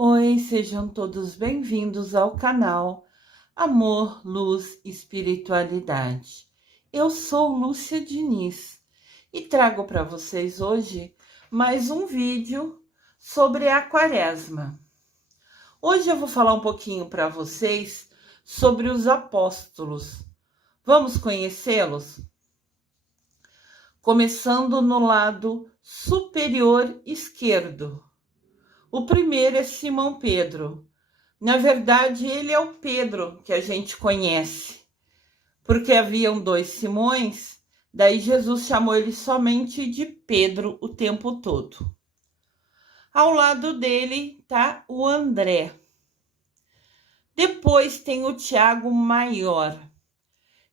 Oi, sejam todos bem-vindos ao canal Amor, Luz, Espiritualidade. Eu sou Lúcia Diniz e trago para vocês hoje mais um vídeo sobre a Quaresma. Hoje eu vou falar um pouquinho para vocês sobre os apóstolos. Vamos conhecê-los? Começando no lado superior esquerdo. O primeiro é Simão Pedro. Na verdade, ele é o Pedro que a gente conhece, porque haviam dois Simões, daí Jesus chamou ele somente de Pedro o tempo todo. Ao lado dele está o André. Depois tem o Tiago Maior.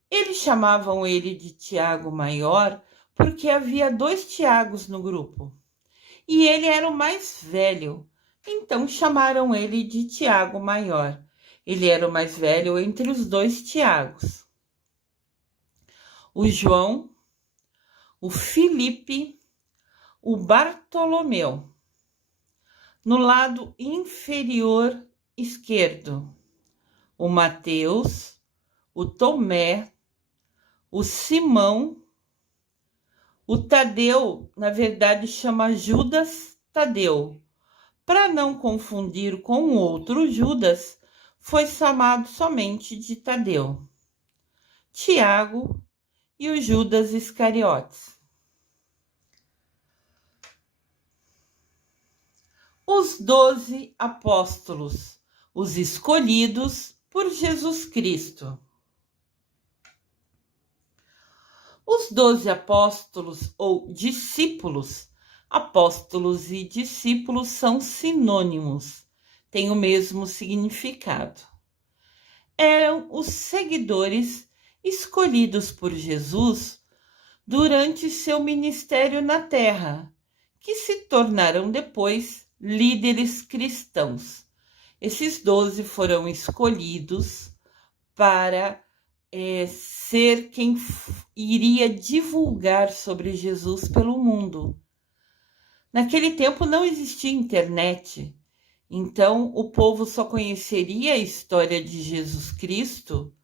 Eles chamavam ele de Tiago Maior porque havia dois Tiagos no grupo. E ele era o mais velho, então chamaram ele de Tiago Maior. Ele era o mais velho entre os dois Tiagos. O João, o Filipe, o Bartolomeu. No lado inferior esquerdo, o Mateus, o Tomé, o Simão, o Tadeu, na verdade chama Judas Tadeu. Para não confundir com o outro Judas, foi chamado somente de Tadeu. Tiago e o Judas Iscariotes. Os 12 apóstolos, os escolhidos por Jesus Cristo. Os 12 apóstolos ou discípulos, apóstolos e discípulos são sinônimos, têm o mesmo significado. Eram os seguidores escolhidos por Jesus durante seu ministério na terra, que se tornaram depois líderes cristãos. Esses 12 foram escolhidos para ser quem iria divulgar sobre Jesus pelo mundo. Naquele tempo não existia internet, então o povo só conheceria a história de Jesus Cristo.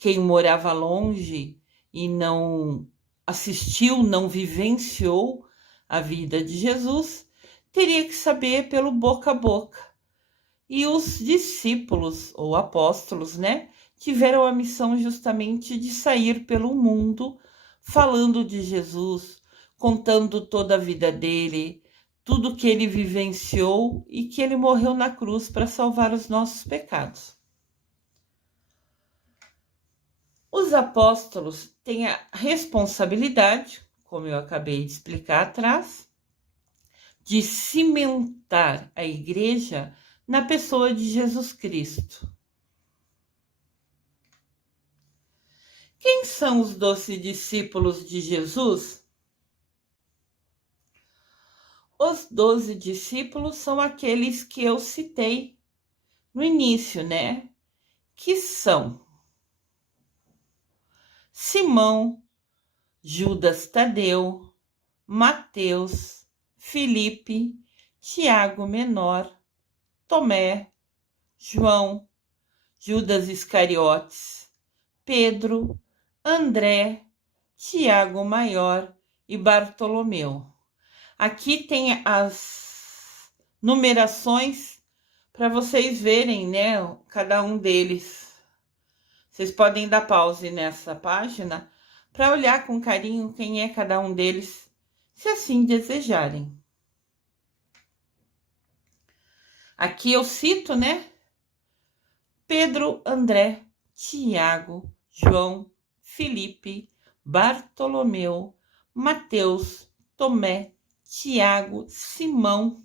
Quem morava longe e não assistiu, não vivenciou a vida de Jesus, teria que saber pelo boca a boca. E os discípulos ou apóstolos, tiveram a missão justamente de sair pelo mundo falando de Jesus, contando toda a vida dele, tudo que ele vivenciou e que ele morreu na cruz para salvar os nossos pecados. Os apóstolos têm a responsabilidade, como eu acabei de explicar atrás, de cimentar a igreja na pessoa de Jesus Cristo. Quem são os 12 discípulos de Jesus? Os 12 discípulos são aqueles que eu citei no início, Que são Simão, Judas Tadeu, Mateus, Filipe, Tiago Menor, Tomé, João, Judas Iscariotes, Pedro, André, Tiago Maior e Bartolomeu. Aqui tem as numerações para vocês verem, cada um deles. Vocês podem dar pause nessa página para olhar com carinho quem é cada um deles, se assim desejarem. Aqui eu cito, Pedro, André, Tiago, João, Filipe, Bartolomeu, Mateus, Tomé, Tiago, Simão,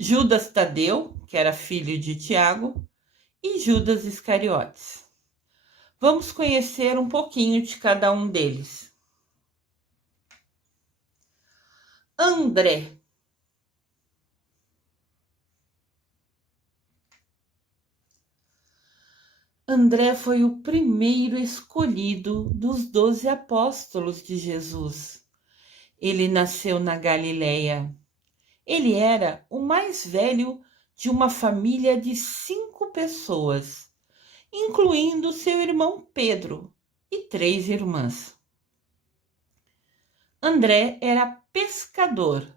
Judas Tadeu, que era filho de Tiago, e Judas Iscariotes. Vamos conhecer um pouquinho de cada um deles. André. André foi o primeiro escolhido dos 12 apóstolos de Jesus. Ele nasceu na Galileia. Ele era o mais velho de uma família de 5 pessoas, incluindo seu irmão Pedro e 3 irmãs. André era pescador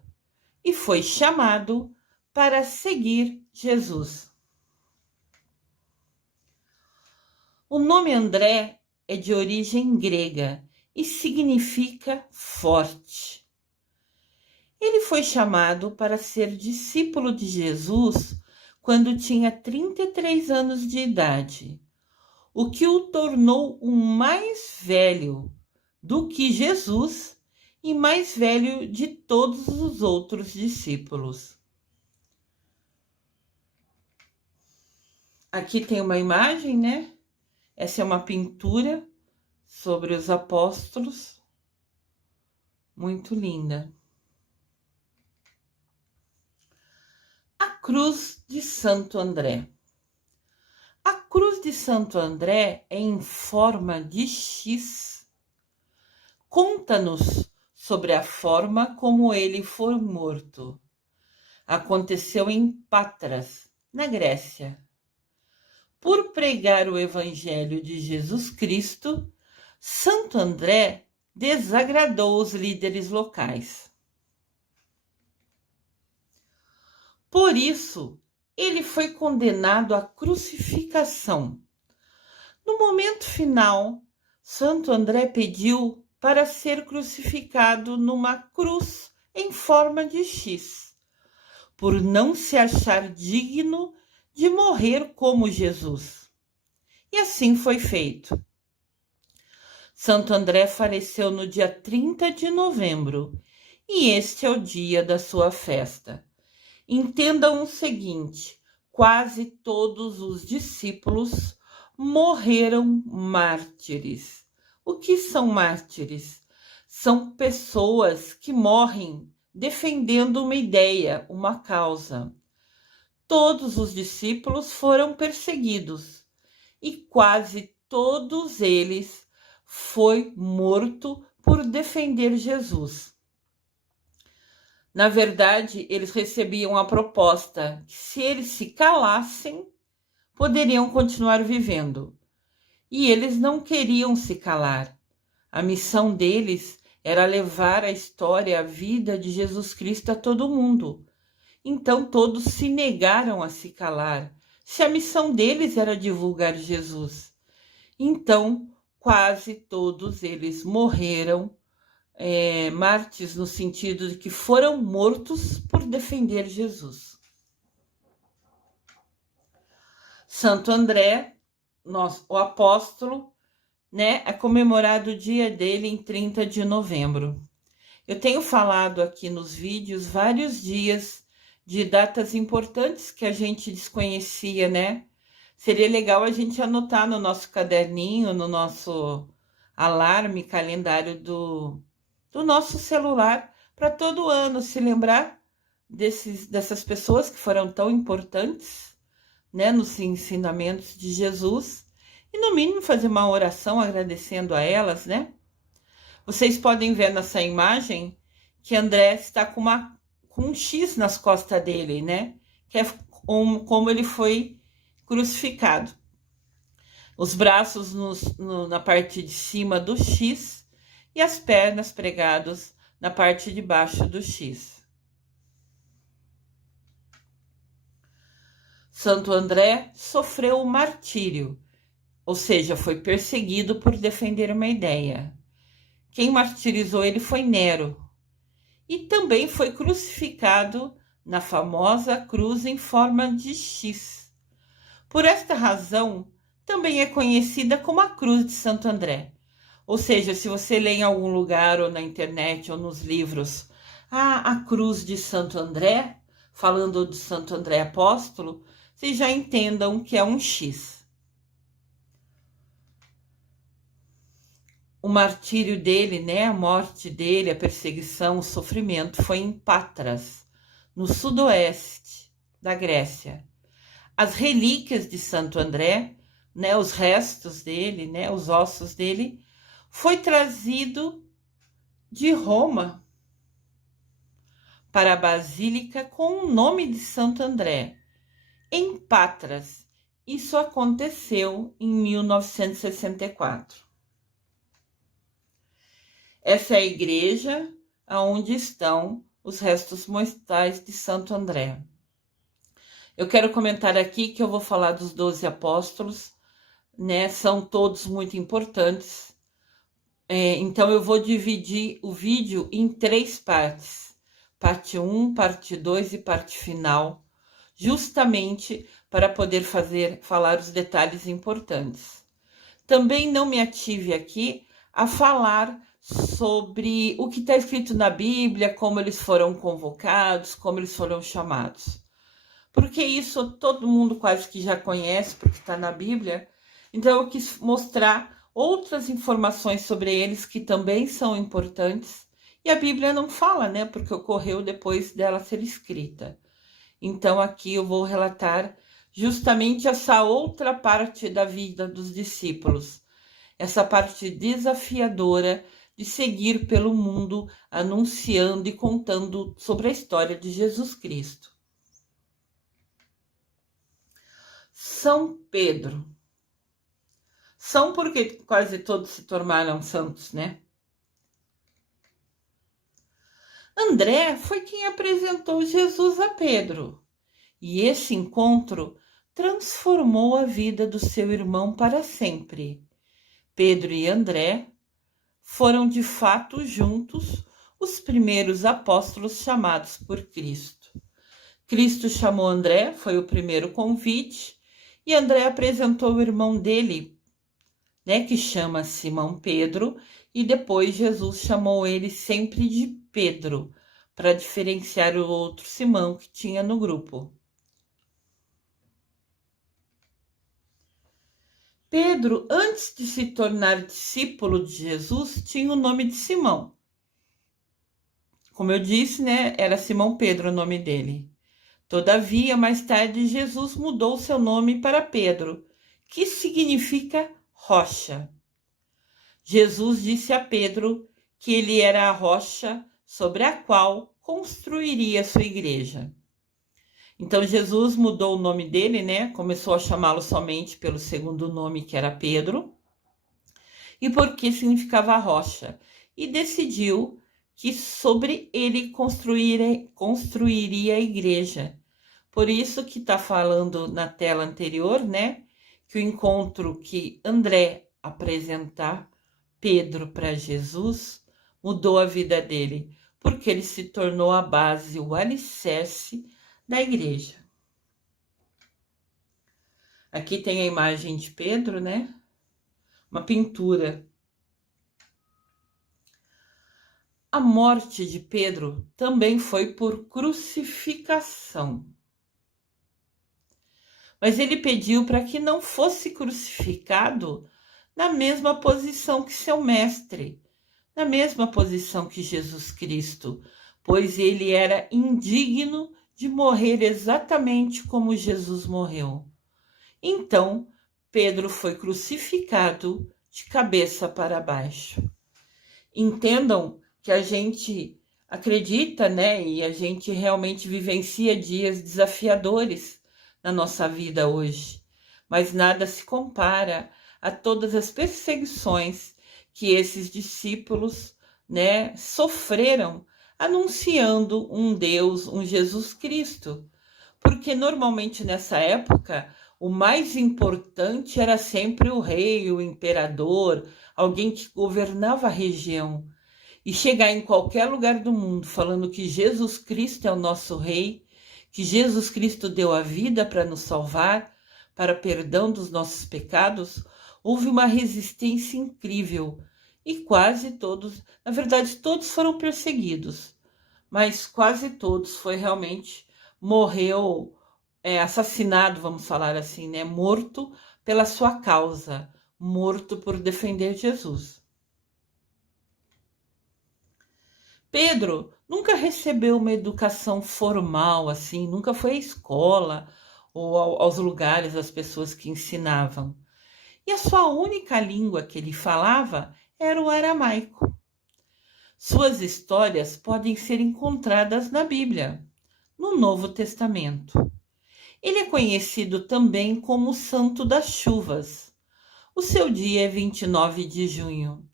e foi chamado para seguir Jesus. O nome André é de origem grega e significa forte. Ele foi chamado para ser discípulo de Jesus quando tinha 33 anos de idade, o que o tornou o mais velho do que Jesus e mais velho de todos os outros discípulos. Aqui tem uma imagem, né? Essa é uma pintura sobre os apóstolos, muito linda. A cruz de Santo André. A cruz de Santo André é em forma de X. Conta-nos sobre a forma como ele foi morto. Aconteceu em Patras, na Grécia. Por pregar o Evangelho de Jesus Cristo, Santo André desagradou os líderes locais. Por isso, ele foi condenado à crucificação. No momento final, Santo André pediu para ser crucificado numa cruz em forma de X, por não se achar digno de morrer como Jesus. E assim foi feito. Santo André faleceu no dia 30 de novembro, e este é o dia da sua festa. Entendam o seguinte: quase todos os discípulos morreram mártires. O que são mártires? São pessoas que morrem defendendo uma ideia, uma causa. Todos os discípulos foram perseguidos e quase todos eles foi morto por defender Jesus. Na verdade, eles recebiam a proposta que, se eles se calassem, poderiam continuar vivendo. E eles não queriam se calar. A missão deles era levar a história, a vida de Jesus Cristo a todo mundo. Então todos se negaram a se calar, se a missão deles era divulgar Jesus. Então, quase todos eles morreram, mártires no sentido de que foram mortos por defender Jesus. Santo André, o apóstolo, né, é comemorado o dia dele em 30 de novembro. Eu tenho falado aqui nos vídeos vários dias de datas importantes que a gente desconhecia, né? Seria legal a gente anotar no nosso caderninho, no nosso alarme, calendário do nosso celular, para todo ano se lembrar dessas pessoas que foram tão importantes, né, nos ensinamentos de Jesus, e no mínimo fazer uma oração agradecendo a elas, né? Vocês podem ver nessa imagem que André está com um X nas costas dele, né? Que é como ele foi crucificado. Os braços na parte de cima do X e as pernas pregadas na parte de baixo do X. Santo André sofreu o martírio, ou seja, foi perseguido por defender uma ideia. Quem martirizou ele foi Nero, e também foi crucificado na famosa cruz em forma de X. Por esta razão, também é conhecida como a Cruz de Santo André. Ou seja, se você lê em algum lugar, ou na internet, ou nos livros, a Cruz de Santo André, falando de Santo André Apóstolo, vocês já entendam que é um X. O martírio dele, né, a morte dele, a perseguição, o sofrimento foi em Patras, no sudoeste da Grécia. As relíquias de Santo André, né, os restos dele, né, os ossos dele, foi trazido de Roma para a Basílica com o nome de Santo André, em Patras. Isso aconteceu em 1964. Essa é a igreja onde estão os restos mortais de Santo André. Eu quero comentar aqui que eu vou falar dos 12 apóstolos, né? São todos muito importantes. Então eu vou dividir o vídeo em 3 partes. Parte 1, parte 2 e parte final, justamente para poder falar os detalhes importantes. Também não me ative aqui a falar sobre o que está escrito na Bíblia, como eles foram convocados, como eles foram chamados. Porque isso todo mundo quase que já conhece, porque está na Bíblia. Então eu quis mostrar outras informações sobre eles que também são importantes. E a Bíblia não fala, né? Porque ocorreu depois dela ser escrita. Então aqui eu vou relatar justamente essa outra parte da vida dos discípulos. Essa parte desafiadora de seguir pelo mundo anunciando e contando sobre a história de Jesus Cristo. São Pedro. São porque quase todos se tornaram santos, né? André foi quem apresentou Jesus a Pedro. E esse encontro transformou a vida do seu irmão para sempre. Pedro e André foram de fato juntos os primeiros apóstolos chamados por Cristo. Cristo chamou André, foi o primeiro convite, e André apresentou o irmão dele, né, que chama Simão Pedro, e depois Jesus chamou ele sempre de Pedro, para diferenciar o outro Simão que tinha no grupo. Pedro, antes de se tornar discípulo de Jesus, tinha o nome de Simão. Como eu disse, né, era Simão Pedro o nome dele. Todavia, mais tarde, Jesus mudou seu nome para Pedro, que significa rocha. Jesus disse a Pedro que ele era a rocha sobre a qual construiria sua igreja. Então Jesus mudou o nome dele, né? Começou a chamá-lo somente pelo segundo nome, que era Pedro, e porque significava rocha, e decidiu que sobre ele construiria a igreja. Por isso que está falando na tela anterior, né? Que o encontro que André apresentar Pedro para Jesus mudou a vida dele, porque ele se tornou a base, o alicerce da igreja. Aqui tem a imagem de Pedro, né? Uma pintura. A morte de Pedro também foi por crucificação. Mas ele pediu para que não fosse crucificado na mesma posição que seu mestre, na mesma posição que Jesus Cristo, pois ele era indigno de morrer exatamente como Jesus morreu. Então, Pedro foi crucificado de cabeça para baixo. Entendam que a gente acredita, né? E a gente realmente vivencia dias desafiadores na nossa vida hoje. Mas nada se compara a todas as perseguições que esses discípulos, né, sofreram anunciando um Deus, um Jesus Cristo. Porque normalmente nessa época o mais importante era sempre o rei, o imperador, alguém que governava a região. E chegar em qualquer lugar do mundo falando que Jesus Cristo é o nosso rei, que Jesus Cristo deu a vida para nos salvar, para perdão dos nossos pecados, houve uma resistência incrível. E quase todos, na verdade todos foram perseguidos, mas quase todos foi realmente, morreu, assassinado, vamos falar assim, né? Morto pela sua causa, morto por defender Jesus. Pedro nunca recebeu uma educação formal, assim, nunca foi à escola ou aos lugares, às pessoas que ensinavam. E a sua única língua que ele falava era o aramaico. Suas histórias podem ser encontradas na Bíblia, no Novo Testamento. Ele é conhecido também como o Santo das Chuvas. O seu dia é 29 de junho.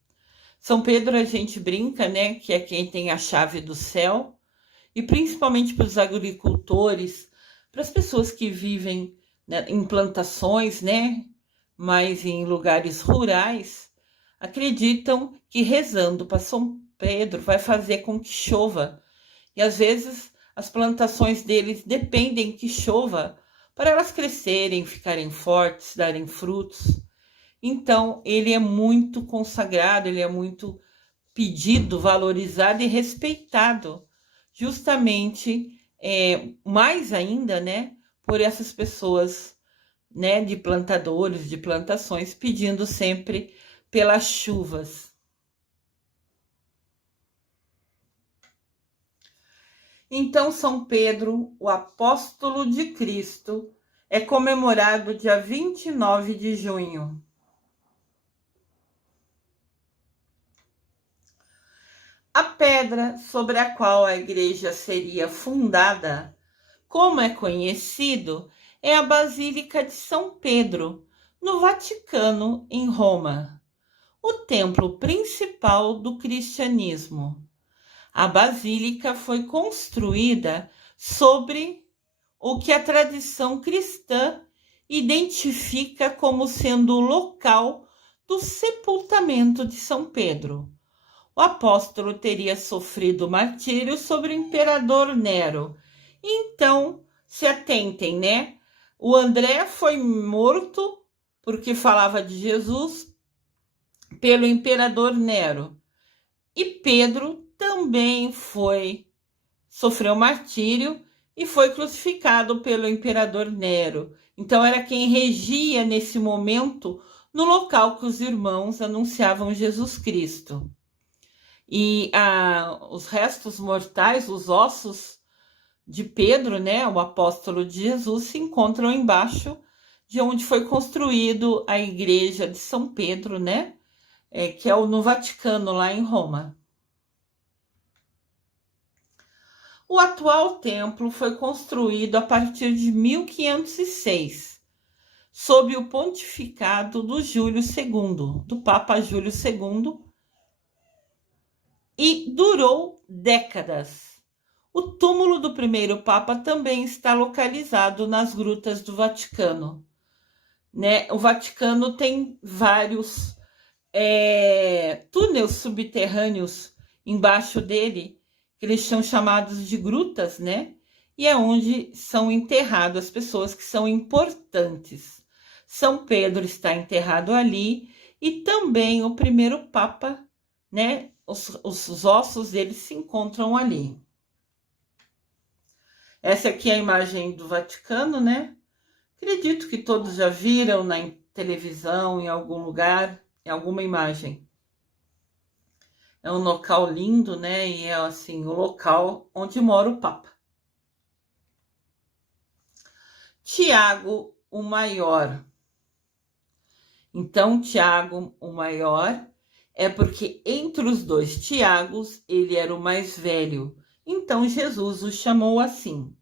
São Pedro, a gente brinca, né, que é quem tem a chave do céu, e principalmente para os agricultores, para as pessoas que vivem, né, em plantações, né, mas em lugares rurais, acreditam que rezando para São Pedro vai fazer com que chova. E às vezes as plantações deles dependem que chova para elas crescerem, ficarem fortes, darem frutos. Então, ele é muito consagrado, ele é muito pedido, valorizado e respeitado, justamente, mais ainda, né, por essas pessoas, né, de plantadores, de plantações, pedindo sempre pelas chuvas. Então, São Pedro, o apóstolo de Cristo, é comemorado dia 29 de junho. A pedra sobre a qual a igreja seria fundada, como é conhecido, é a Basílica de São Pedro, no Vaticano, em Roma, o templo principal do cristianismo. A basílica foi construída sobre o que a tradição cristã identifica como sendo o local do sepultamento de São Pedro. O apóstolo teria sofrido martírio sobre o imperador Nero. Então, se atentem, né? O André foi morto porque falava de Jesus pelo imperador Nero. E Pedro também sofreu martírio e foi crucificado pelo imperador Nero. Então era quem regia nesse momento no local que os irmãos anunciavam Jesus Cristo. E os restos mortais, os ossos de Pedro, né, o apóstolo de Jesus, se encontram embaixo de onde foi construído a igreja de São Pedro, né, que é no Vaticano, lá em Roma. O atual templo foi construído a partir de 1506, sob o pontificado do Júlio II, do Papa Júlio II, e durou décadas. O túmulo do primeiro Papa também está localizado nas grutas do Vaticano, né? O Vaticano tem vários túneis subterrâneos embaixo dele, que eles são chamados de grutas, né? E é onde são enterradas as pessoas que são importantes. São Pedro está enterrado ali e também o primeiro Papa, né? Os ossos dele se encontram ali. Essa aqui é a imagem do Vaticano, né? Acredito que todos já viram na televisão, em algum lugar, em alguma imagem. É um local lindo, né? E é assim, o local onde mora o Papa. Tiago, o Maior. Então, Tiago, o Maior, é porque entre os dois Tiagos, ele era o mais velho. Então, Jesus o chamou assim.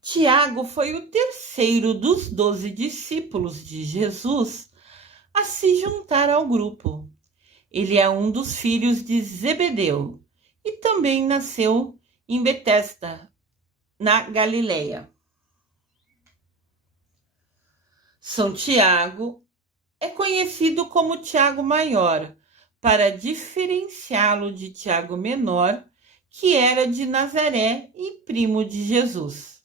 Tiago foi o terceiro dos 12 discípulos de Jesus a se juntar ao grupo. Ele é um dos filhos de Zebedeu e também nasceu em Betesda, na Galileia. São Tiago é conhecido como Tiago Maior, para diferenciá-lo de Tiago Menor, que era de Nazaré e primo de Jesus.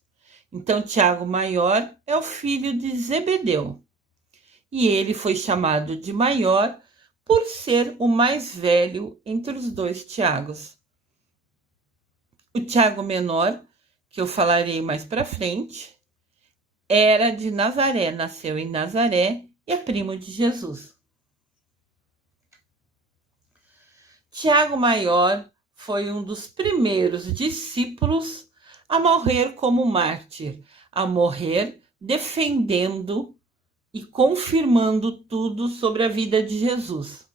Então, Tiago Maior é o filho de Zebedeu. E ele foi chamado de maior por ser o mais velho entre os dois Tiagos. O Tiago Menor, que eu falarei mais para frente, era de Nazaré, nasceu em Nazaré e é primo de Jesus. Tiago Maior foi um dos primeiros discípulos a morrer como mártir, a morrer defendendo e confirmando tudo sobre a vida de Jesus.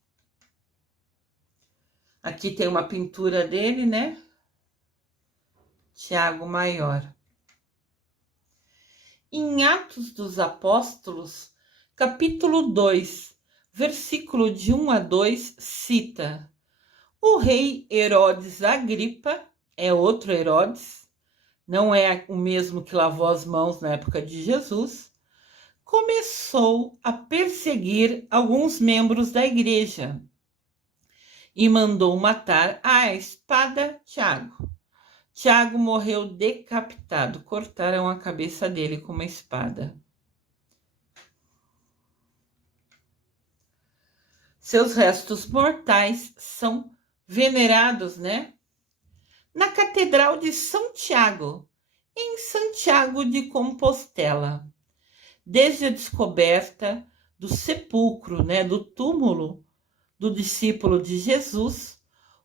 Aqui tem uma pintura dele, né? Tiago Maior. Em Atos dos Apóstolos, capítulo 2, versículo de 1 a 2, cita: o rei Herodes Agripa, é outro Herodes, não é o mesmo que lavou as mãos na época de Jesus, começou a perseguir alguns membros da igreja e mandou matar à espada Tiago. Tiago morreu decapitado, cortaram a cabeça dele com uma espada. Seus restos mortais são venerados, né? Na Catedral de São Tiago, em Santiago de Compostela. Desde a descoberta do sepulcro, né, do túmulo do discípulo de Jesus,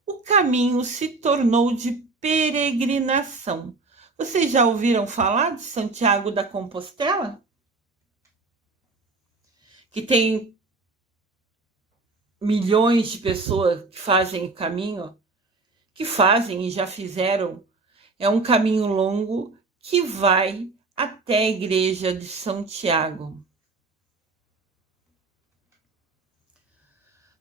o caminho se tornou de peregrinação. Vocês já ouviram falar de Santiago da Compostela? Que tem milhões de pessoas que fazem o caminho, que fazem e já fizeram. É um caminho longo que vai até a igreja de Santiago.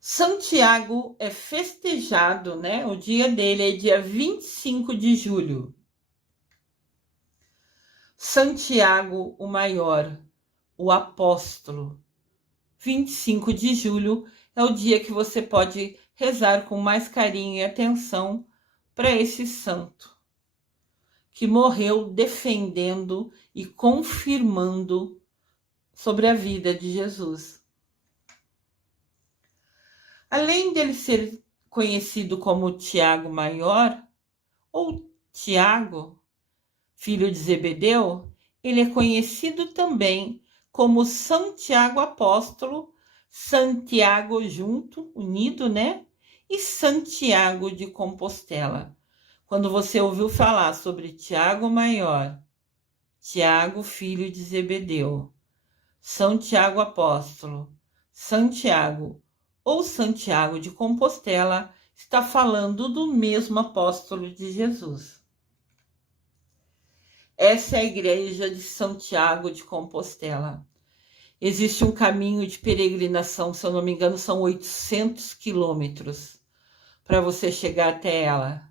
Santiago é festejado, né? O dia dele é dia 25 de julho. Santiago o Maior, o apóstolo. 25 de julho é o dia que você pode rezar com mais carinho e atenção para esse santo, que morreu defendendo e confirmando sobre a vida de Jesus. Além dele ser conhecido como Tiago Maior, ou Tiago, filho de Zebedeu, ele é conhecido também como Santiago Apóstolo, Santiago junto, unido, né? E Santiago de Compostela. Quando você ouviu falar sobre Tiago Maior, Tiago, filho de Zebedeu, São Tiago Apóstolo, Santiago ou Santiago de Compostela, está falando do mesmo apóstolo de Jesus. Essa é a igreja de Santiago de Compostela. Existe um caminho de peregrinação, se eu não me engano, são 800 quilômetros para você chegar até ela.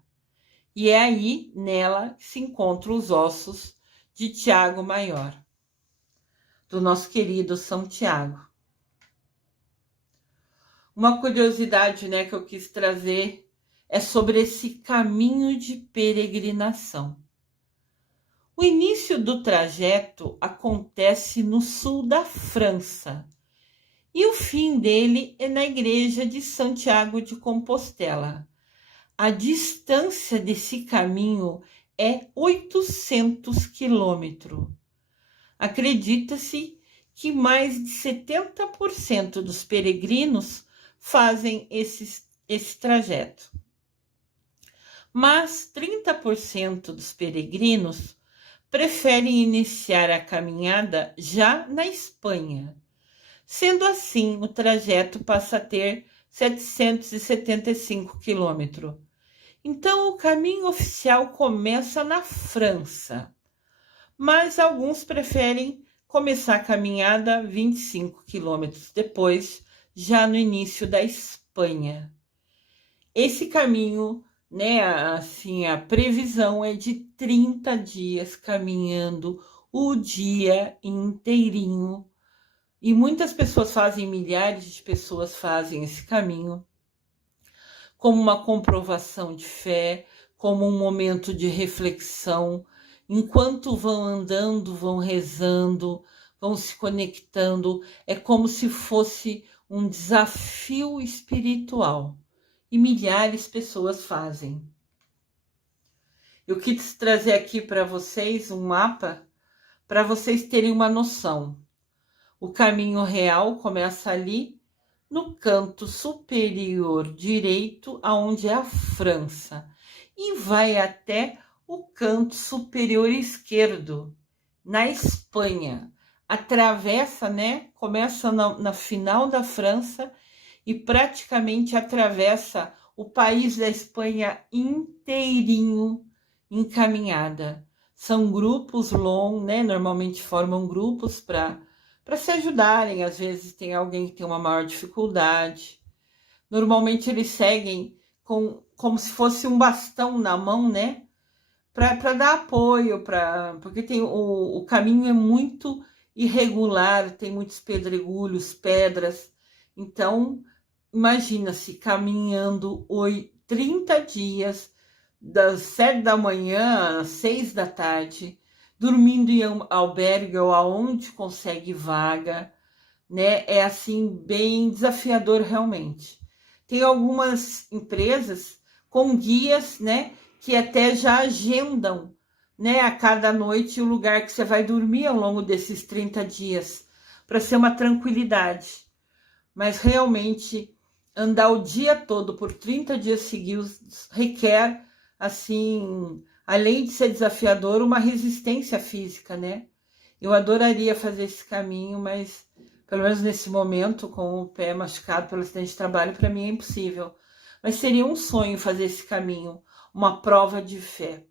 E é aí, nela, que se encontram os ossos de Tiago Maior, do nosso querido São Tiago. Uma curiosidade, né, que eu quis trazer é sobre esse caminho de peregrinação. O início do trajeto acontece no sul da França e o fim dele é na igreja de Santiago de Compostela. A distância desse caminho é 800 quilômetros. Acredita-se que mais de 70% dos peregrinos fazem esse trajeto. Mas 30% dos peregrinos preferem iniciar a caminhada já na Espanha. Sendo assim, o trajeto passa a ter 775 quilômetros. Então, o caminho oficial começa na França, mas alguns preferem começar a caminhada 25 quilômetros depois, já no início da Espanha. Esse caminho, né, assim, a previsão é de 30 dias caminhando o dia inteirinho. E muitas pessoas fazem, milhares de pessoas fazem esse caminho como uma comprovação de fé, como um momento de reflexão. Enquanto vão andando, vão rezando, vão se conectando, é como se fosse um desafio espiritual. E milhares de pessoas fazem. Eu quis trazer aqui para vocês um mapa para vocês terem uma noção. O caminho real começa ali no canto superior direito, aonde é a França, e vai até o canto superior esquerdo, na Espanha. Atravessa, né? Começa na final da França e praticamente atravessa o país da Espanha inteirinho em caminhada. São grupos né? Normalmente formam grupos para se ajudarem. Às vezes tem alguém que tem uma maior dificuldade. Normalmente eles seguem como se fosse um bastão na mão, né? Para dar apoio, porque o caminho é muito irregular, tem muitos pedregulhos, pedras. Então, imagina-se caminhando 30 dias, das 7 da manhã às 6 da tarde, dormindo em albergue ou aonde consegue vaga, né? É assim, bem desafiador realmente. Tem algumas empresas com guias, né? Que até já agendam, né? A cada noite o lugar que você vai dormir ao longo desses 30 dias, para ser uma tranquilidade. Mas realmente andar o dia todo por 30 dias seguidos requer, assim, além de ser desafiador, uma resistência física, né? Eu adoraria fazer esse caminho, mas pelo menos nesse momento, com o pé machucado pelo acidente de trabalho, para mim é impossível. Mas seria um sonho fazer esse caminho, uma prova de fé.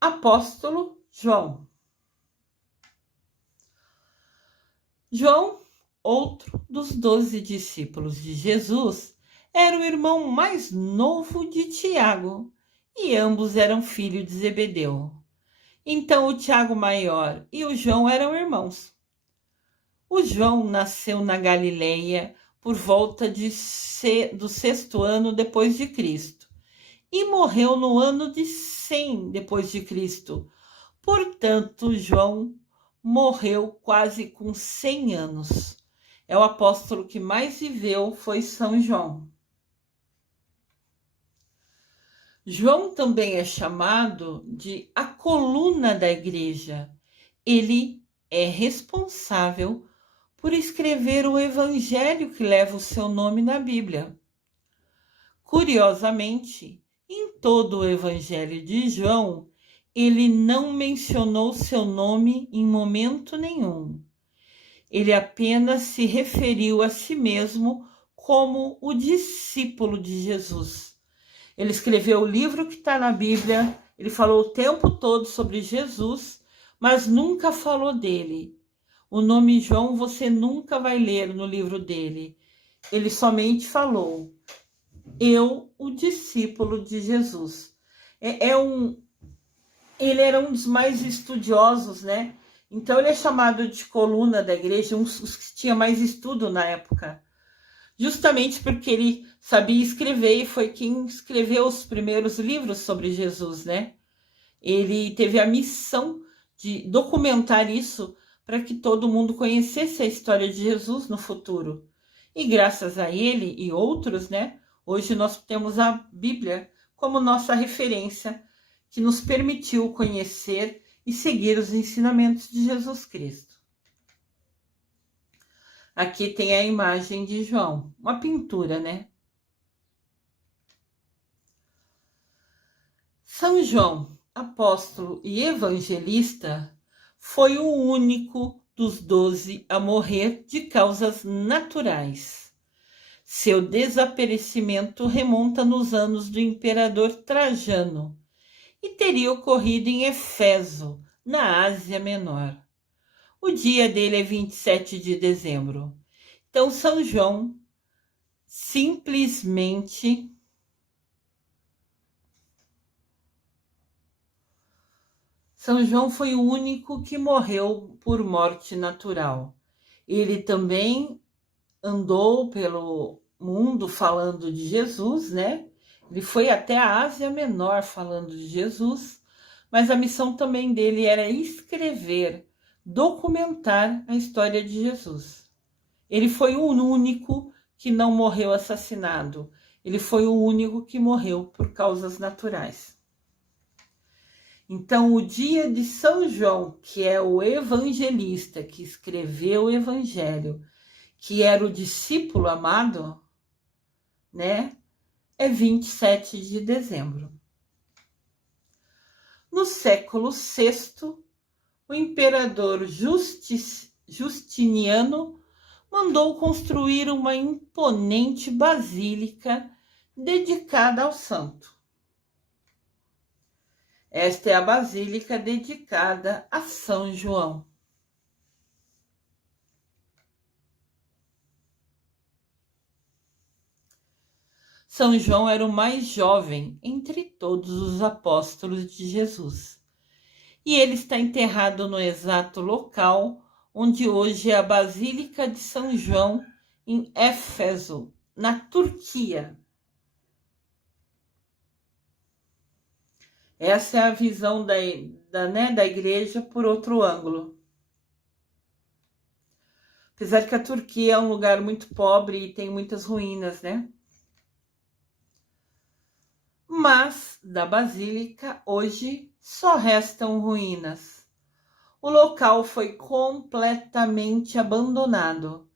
Apóstolo João. João, outro dos 12 discípulos de Jesus, era o irmão mais novo de Tiago, e ambos eram filhos de Zebedeu. Então o Tiago maior e o João eram irmãos. O João nasceu na Galileia por volta do 6º ano depois de Cristo e morreu no ano de 100 depois de Cristo. Portanto, João morreu quase com 100 anos. É o apóstolo que mais viveu, foi São João. João também é chamado de a coluna da igreja. Ele é responsável por escrever o evangelho que leva o seu nome na Bíblia. Curiosamente, em todo o evangelho de João, ele não mencionou seu nome em momento nenhum. Ele apenas se referiu a si mesmo como o discípulo de Jesus. Ele escreveu o livro que está na Bíblia, ele falou o tempo todo sobre Jesus, mas nunca falou dele. O nome João você nunca vai ler no livro dele. Ele somente falou: eu, o discípulo de Jesus. Ele era um dos mais estudiosos, né? Então ele é chamado de coluna da igreja, os que tinha mais estudo na época. Justamente porque ele sabia escrever e foi quem escreveu os primeiros livros sobre Jesus, né? Ele teve a missão de documentar isso para que todo mundo conhecesse a história de Jesus no futuro. E graças a ele e outros, né? Hoje nós temos a Bíblia como nossa referência, que nos permitiu conhecer e seguir os ensinamentos de Jesus Cristo. Aqui tem a imagem de João, uma pintura, né? São João, apóstolo e evangelista, foi o único dos 12 a morrer de causas naturais. Seu desaparecimento remonta nos anos do imperador Trajano e teria ocorrido em Éfeso, na Ásia Menor. O dia dele é 27 de dezembro. Então, São João simplesmente São João foi o único que morreu por morte natural. Ele também andou pelo mundo falando de Jesus, né? Ele foi até a Ásia Menor falando de Jesus, mas a missão também dele era escrever, documentar a história de Jesus. Ele foi o único que não morreu assassinado. Ele foi o único que morreu por causas naturais. Então, o dia de São João, que é o evangelista que escreveu o evangelho, que era o discípulo amado, né? É 27 de dezembro. No século VI, o imperador Justiniano mandou construir uma imponente basílica dedicada ao santo. Esta é a basílica dedicada a São João. São João era o mais jovem entre todos os apóstolos de Jesus. E ele está enterrado no exato local onde hoje é a Basílica de São João, em Éfeso, na Turquia. Essa é a visão da igreja por outro ângulo. Apesar que a Turquia é um lugar muito pobre e tem muitas ruínas, né? Mas da Basílica hoje só restam ruínas. O local foi completamente abandonado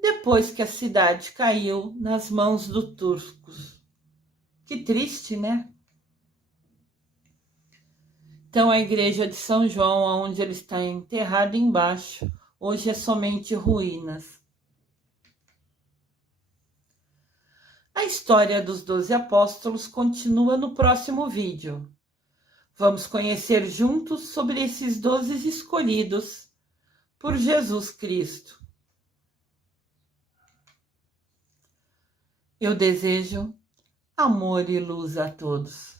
depois que a cidade caiu nas mãos dos turcos. Que triste, né? Então a igreja de São João, onde ele está enterrado embaixo, hoje é somente ruínas. A história dos 12 apóstolos continua no próximo vídeo. Vamos conhecer juntos sobre esses 12 escolhidos por Jesus Cristo. Eu desejo amor e luz a todos.